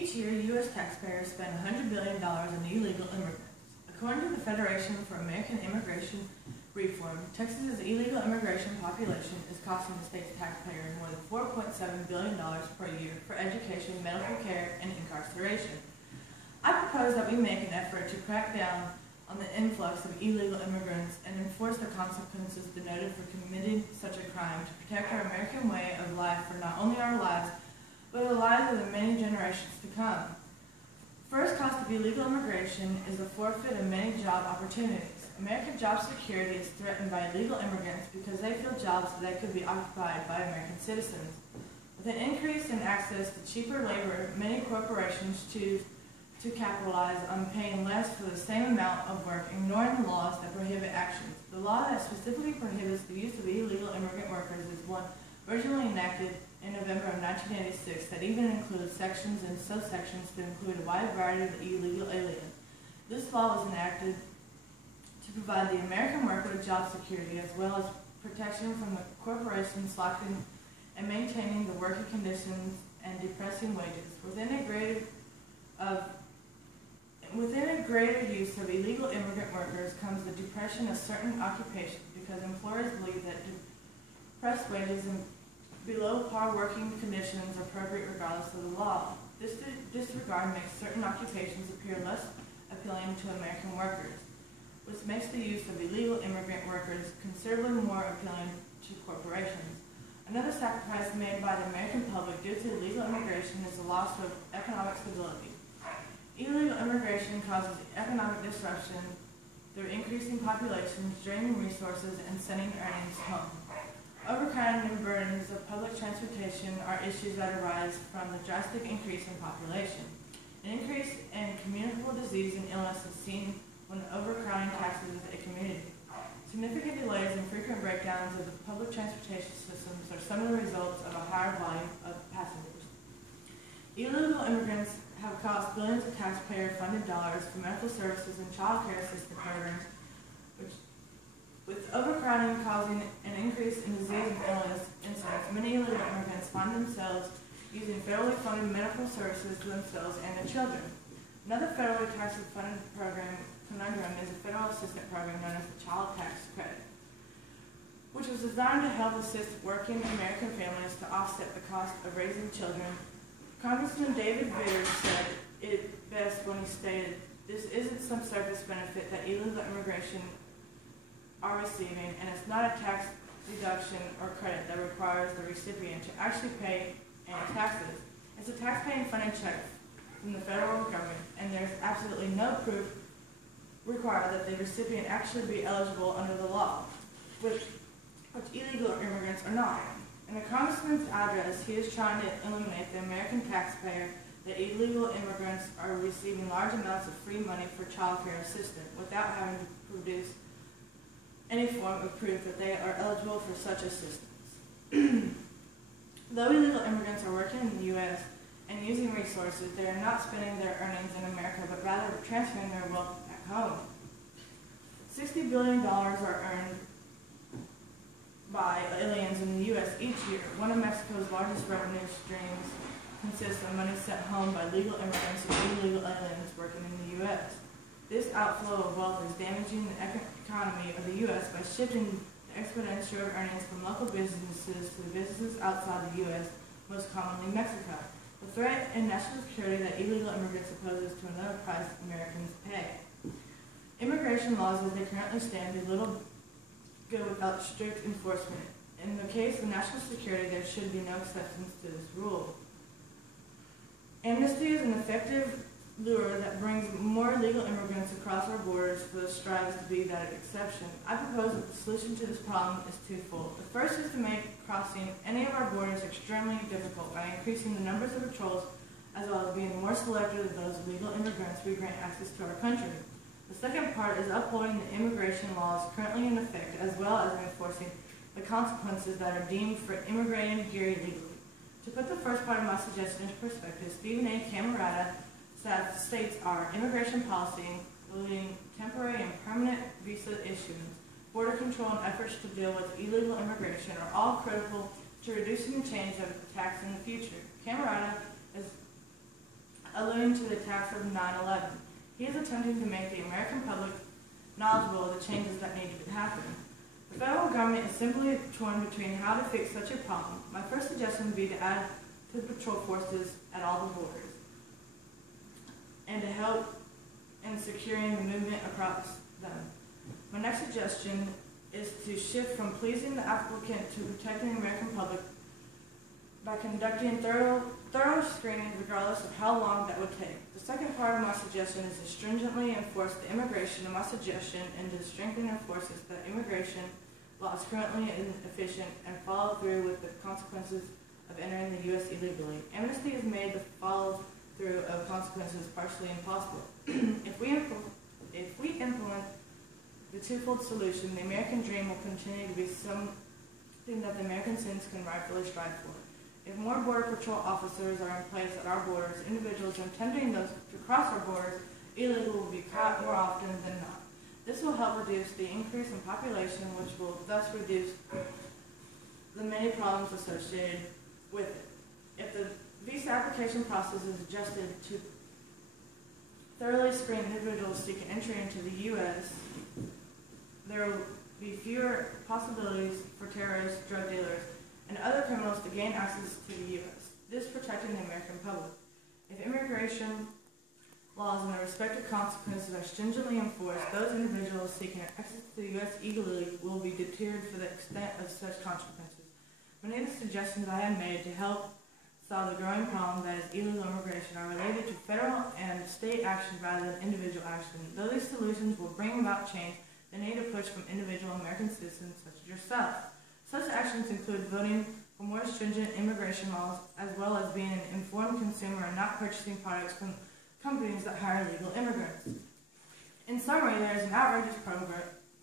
Each year, U.S. taxpayers spend $100 billion on illegal immigrants. According to the Federation for American Immigration Reform, Texas's illegal immigration population is costing the state's taxpayers more than $4.7 billion per year for education, medical care, and incarceration. I propose that we make an effort to crack down on the influx of illegal immigrants and enforce the consequences denoted for committing such a crime to protect our American way of life for not only our lives, but the lives of the many generations to come. First cost of illegal immigration is the forfeit of many job opportunities. American job security is threatened by illegal immigrants because they fill jobs that could be occupied by American citizens. With an increase in access to cheaper labor, many corporations choose to capitalize on paying less for the same amount of work, ignoring the laws that prohibit actions. The law that specifically prohibits the use of illegal immigrant workers is one originally enacted in November of 1986 that even includes sections and subsections to include a wide variety of illegal aliens. This law was enacted to provide the American worker with job security as well as protection from the corporations slacking and maintaining the working conditions and depressing wages. Within a greater use of illegal immigrant workers comes the depression of certain occupations because employers believe that depressed wages and below par working conditions are appropriate regardless of the law. This disregard makes certain occupations appear less appealing to American workers, which makes the use of illegal immigrant workers considerably more appealing to corporations. Another sacrifice made by the American public due to illegal immigration is the loss of economic stability. Illegal immigration causes economic disruption through increasing populations, draining resources, and sending earnings home. Overcrowding and burdens of public transportation are issues that arise from the drastic increase in population. An increase in communicable disease and illness is seen when overcrowding taxes a community. Significant delays and frequent breakdowns of the public transportation systems are some of the results of a higher volume of passengers. Illegal immigrants have cost billions of taxpayer-funded dollars for medical services and child care assistance programs, with overcrowding causing an increase in disease and illness incidents. Many illegal immigrants find themselves using federally funded medical services to themselves and their children. Another federally tax-funded conundrum is a federal assistance program known as the Child Tax Credit, which was designed to help assist working American families to offset the cost of raising children. Congressman David Vitter said it best when he stated, "This isn't some surface benefit that illegal immigration are receiving, and it's not a tax deduction or credit that requires the recipient to actually pay any taxes. It's a tax-paying funding check from the federal government, and there's absolutely no proof required that the recipient actually be eligible under the law, which illegal immigrants are not." In the congressman's address, he is trying to eliminate the American taxpayer that illegal immigrants are receiving large amounts of free money for child care assistance without having to produce any form of proof that they are eligible for such assistance. Though illegal immigrants are working in the U.S. and using resources, they are not spending their earnings in America, but rather transferring their wealth back home. $60 billion are earned by aliens in the U.S. each year. One of Mexico's largest revenue streams consists of money sent home by legal immigrants and illegal aliens working in the U.S. This outflow of wealth is damaging the economy of the U.S. by shifting the exponential earnings from local businesses to the businesses outside the U.S., most commonly Mexico. The threat in national security that illegal immigrants poses to another price Americans pay. Immigration laws as they currently stand do little good without strict enforcement. In the case of national security, there should be no exceptions to this rule. Amnesty is an effective lure that brings more legal immigrants across our borders, but strives to be that exception. I propose that the solution to this problem is twofold. The first is to make crossing any of our borders extremely difficult by increasing the numbers of patrols, as well as being more selective of those illegal immigrants we grant access to our country. The second part is upholding the immigration laws currently in effect, as well as enforcing the consequences that are deemed for immigrating here illegally. To put the first part of my suggestion into perspective, Stephen A. Camerata states our immigration policy, including temporary and permanent visa issuance, border control, and efforts to deal with illegal immigration are all critical to reducing the change of attacks in the future. Camerata alluding to the attacks of 9/11. He is attempting to make the American public knowledgeable of the changes that need to happen. The federal government is simply torn between how to fix such a problem. My first suggestion would be to add to the patrol forces at all the borders and to help in securing the movement across them. My next suggestion is to shift from pleasing the applicant to protecting the American public by conducting thorough screenings regardless of how long that would take. The second part of my suggestion is to stringently enforce the immigration of my suggestion and to strengthen and enforce that immigration law is currently inefficient and follow through with the consequences of entering the U.S. illegally. Amnesty has made the follow through of consequences partially impossible. If we implement the twofold solution, the American dream will continue to be something that the American citizens can rightfully strive for. If more Border Patrol officers are in place at our borders, individuals attempting to cross our borders illegally will be caught more often than not. This will help reduce the increase in population, which will thus reduce the many problems associated with it. If the visa application process is adjusted to thoroughly screen individuals seeking entry into the U.S., there will be fewer possibilities for terrorists, drug dealers, and other criminals to gain access to the U.S., this protecting the American public. If immigration laws and their respective consequences are stringently enforced, those individuals seeking access to the U.S. illegally will be deterred for the extent of such consequences. Many of the suggestions I have made to help solve the growing problem that is illegal immigration are related to federal and state action rather than individual action. Though these solutions will bring about change, they need a push from individual American citizens such as yourself. Such actions include voting for more stringent immigration laws, as well as being an informed consumer and not purchasing products from companies that hire illegal immigrants. In summary, there is an outrageous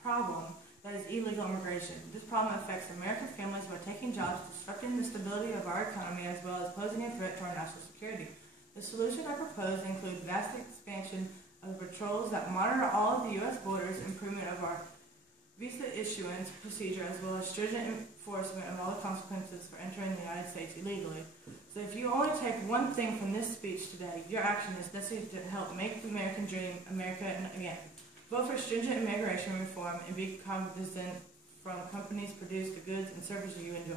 problem that is illegal immigration. This problem affects American families by taking jobs, disrupting the stability of our economy, as well as posing a threat to our national security. The solution I propose includes vast expansion of the patrols that monitor all of the U.S. borders, improvement of our visa issuance procedure, as well as stringent enforcement of all the consequences for entering the United States illegally. So if you only take one thing from this speech today, your action is necessary to help make the American dream America again. Vote for stringent immigration reform and be cognizant from companies produce the goods and services you enjoy.